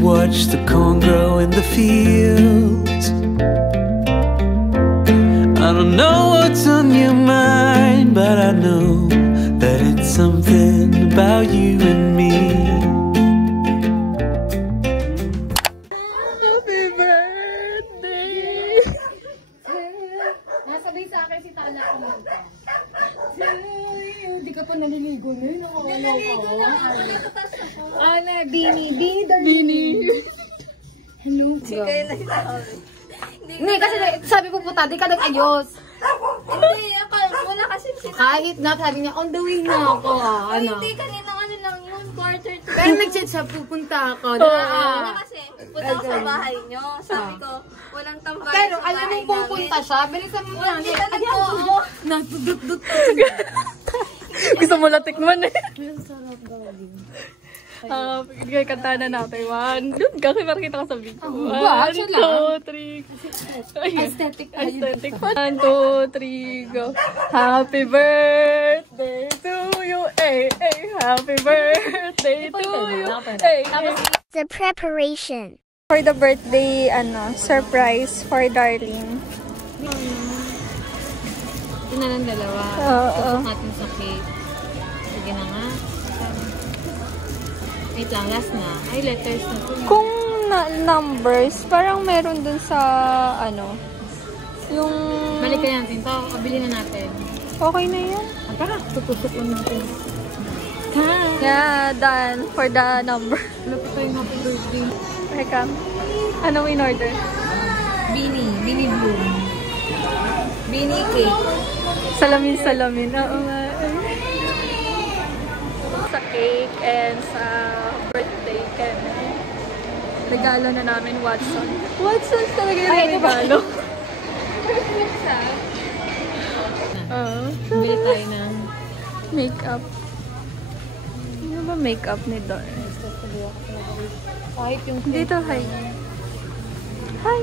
watch the corn grow in the fields. I don't know what's on your mind, but I know that it's something about you and me. Happy birthday! Nasabi sa akin si Tala kumanta. Hindi ka pa naliligo na yun. Naliligo na ako. Ana, Bini the Bini. Hello. Sige na sabi. Hindi, kasi sabi ko puta, di ka nag-ayos. Hindi, wala kasi sinabi. Kahit na, sabi niya, on the way na ako. Ano? Hindi, kanina ano lang yun, quarter to. Pero nag-chat siya, pupunta ako. Ano kasi, punta ako sa bahay nyo. Sabi ko, walang tambay Pero sa alam mo bahay pupunta namin. siya, bilisan mo lang. Hindi ka nag-oo. Natudut-dut. Gusto mo lang tikman eh. Ang sarap gawin. Kaya kanta na natin. One. Kasi parang kita ko sa video. Ba? Siya lang. 2, 3. Aesthetic tayo. Aesthetic. 1, 2, 3, go. Happy birthday to you. Hey, hey. Happy birthday to you. Hey, hey. The preparation. For the birthday, surprise for Darling. Ito na lang dalawa. Oo. Ito natin sa cake. Sige na nga. Wait lang, last na. Ay, letters na to. Kung numbers, parang meron dun sa, yung... Balikan natin to. Kabili na natin. Okay na yan. Tara, tutusok lang natin. Yeah, done for the number. Ano pa tayo happy birthday? Teka, ano in order? Bini Bloom. Bini cake. Salamin. Oo nga. Sa cake and sa birthday kami. Regalo na namin Watson. Watson talaga yung regalo. Bili tayo ng Makeup. Ano ba makeup ni Dor? kahit yung pink. Dito, hi. Hi.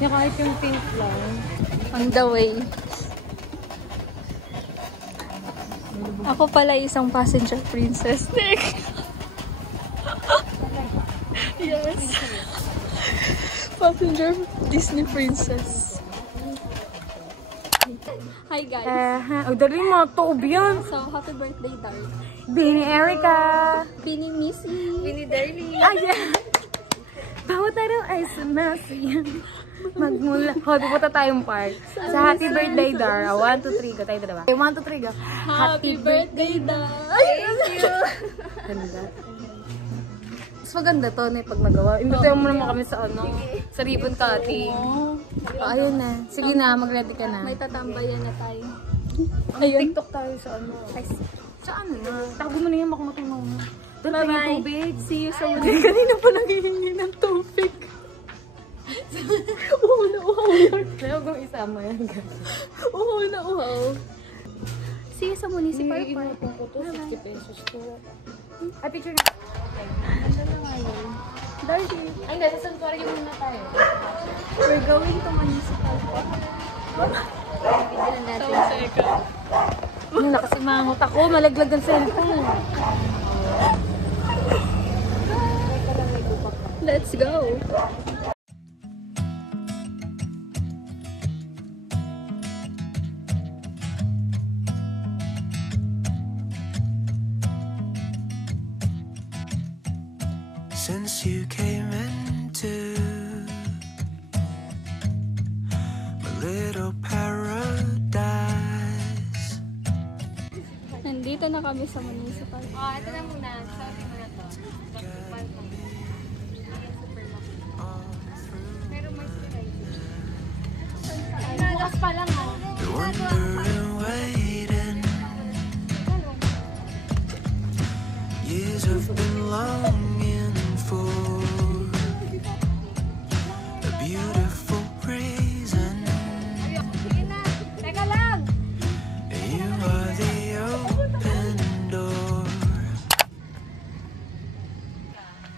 Yung kahit yung pink lang. On the way. Ako pala isang passenger princess. Nick. Yes. Passenger Disney princess. Hi guys. Dali mo, tuob yan. So, happy birthday, Dar. Bini Erica. Bini Missy. Bini Darling. Ayan. Bawat araw ay sumasi. Magmula. Hoy, pupunta tayong park. Sa happy birthday, Dar. 1, 2, 3. Go tayo dalawa. 1, 2, 3. Go. Happy birthday, Dar. Thank you. Ganda. Mas maganda to na pag nagawa. Imbitayan mo naman kami sa sa ribbon cutting. Ayun na. Sige na, mag-ready ka na. May tatambayan na tayo. Ayun. TikTok tayo sa Sa na? Tago mo na yan, baka matunaw na. Doon tayo yung tubig. See you sa uli. Kanina pa nanghihingi ng tubig. Uhaw na uhaw yan. Huwag mong isama yan. Uhaw na uhaw. See you sa municipal park. Iinutong ko to, 60 pesos to. Ay, picture na. Ganda na nga yun. Darling, Ay, nasa sanctuary muna tayo. we're going to municipal park. Bigyan natin. Nakasimangot ako, malaglag ang cellphone. Let's go. Since you came into my little paradise. Nandito na kami sa municipal. Ito na muna. Sabi mo na to. Pero may bukas pa lang ha. The wonder and waiting. Years have been longing for a beautiful reason. Teka lang! You are the open door.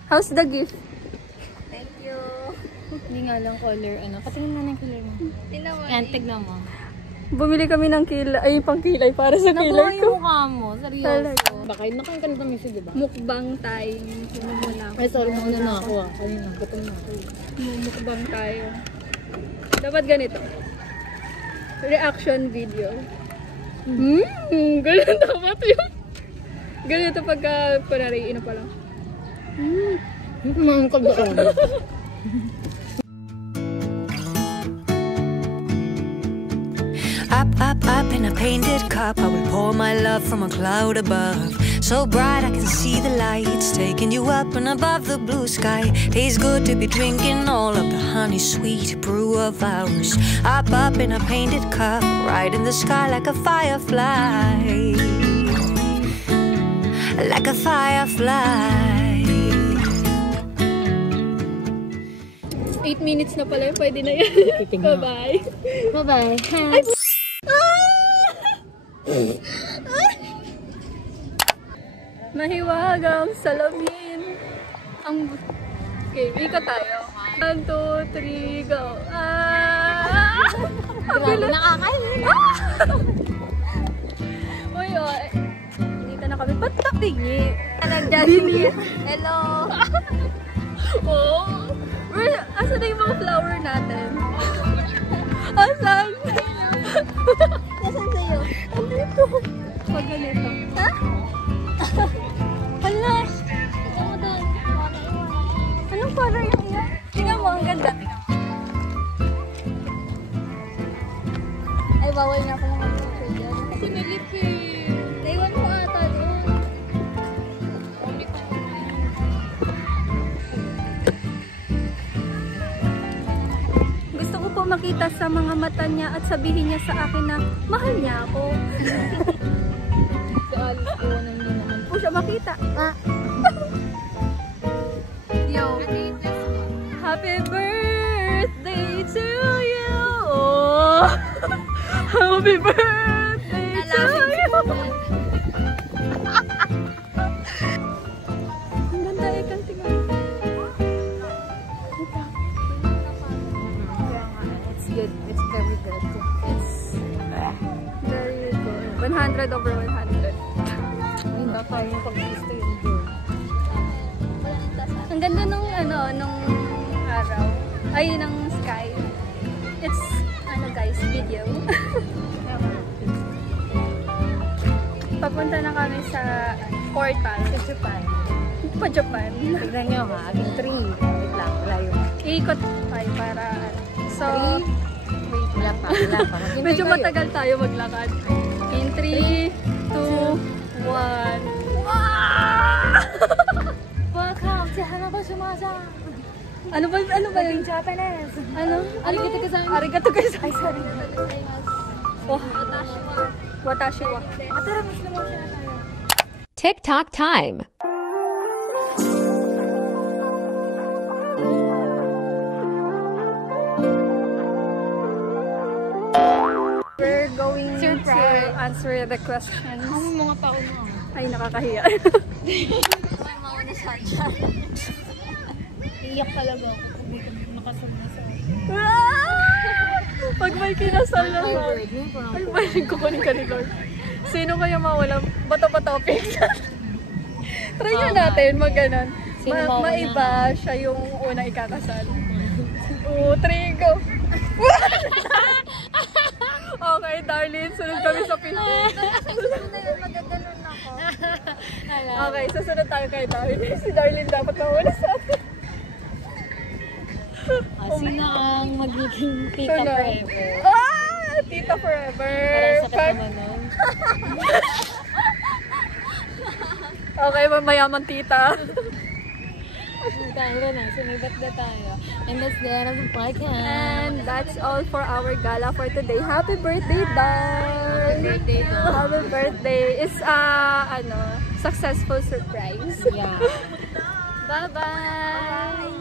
How's the gift? Thank you. Hindi nga lang color. Patingin na ng color mo. Tinawa. Yan, tignan mo. Bumili kami ng pangkilay para sa kilay Nabuhay ko. yung mukha mo. Seryoso. Baka yun nakakanta kami siya, diba? Mukbang tayo. Muna. Ay, sorry, mauna na ako ah. Kanina, gutom na ako. Mukbang tayo. Dapat ganito. Reaction video. Ganun dapat yun. Ganito pagka kunwari, ino pa lang. Mga kalbaan. Up in a painted cup, I will pour my love from a cloud above. So bright I can see the lights taking you up and above the blue sky. Tastes good to be drinking all of the honey sweet brew of ours. Up in a painted cup, right in the sky like a firefly. Like a firefly. 8 minutes na pala yun. Pwede na yan. Bye-bye. Bye-bye. Mahiwagang salamin. Okay, ikot tayo. 1, 2, 3, go. Grabe, nakakain. Uy, dito na kami. Ba't natingi? Nag-judge Hello. Oh. Asan na yung mga flower natin? Asan? Nasaan sa'yo? Andito. Pag ganito. Ha? Hala! Anong color yung iyan? Tingnan mo, ang ganda. Ay, bawal na ako mag-picture dyan. Sinilip eh. Naiwan mo ata doon. Gusto ko po makita sa mga mata niya at sabihin niya sa akin na mahal niya ako. Si Alice ko, hindi naman. Po siya makita. Yo. Happy birthday to you. Oh. Happy birthday to you. Ang ganda eh, kantingan. It's good. It's very good. It's very good. 100 over 100. Yun ba, parang pag gusto yun doon. Ang ganda nung nung araw. Ay, ng sky. It's, guys, video. Papunta na kami sa portal. Sa Japan. Pa Japan. Tignan nyo ha, ating 3. Wait lang, wala yun. Iikot tayo para so, Wait, wala pa. medyo matagal tayo maglakad. In 3, 2, 1. Welcome to Hanaba Shumaja. Ano ba yung Japanese. ano? Arigato gozaimasu. Arigato gozaimasu. Ay, sorry. Oh, watashi wa. TikTok time. We're going to answer the questions. Ang mga tao na. Ay, nakakahiya. May mga nasa dyan. Iyak talaga ako pag di kami nakasama sa Pag may kinasal na sa... Hybrid. Yun po Ay, balik ko kunin ka ni Lord. Sino kaya mawala? Bato pa topics. Try nyo natin, mag-ganon. Sino mauna? Maiba siya yung una ikakasal. 2, 3, go! Okay, darling, sunod kami sa pin. Magaganon ako. Okay, susunod tayo kay Darlene. Si Darlene dapat mawala sa atin. Sino ang magiging tita Sunod. forever? Tita forever. Parang sakit naman nun. Okay, mayaman tita. Tayo na, sumibat na tayo. And that's the end of the podcast. And that's all for our gala for today. Happy birthday, Dar! Happy birthday, Dar. Happy birthday. It's successful surprise. Yeah. Bye-bye!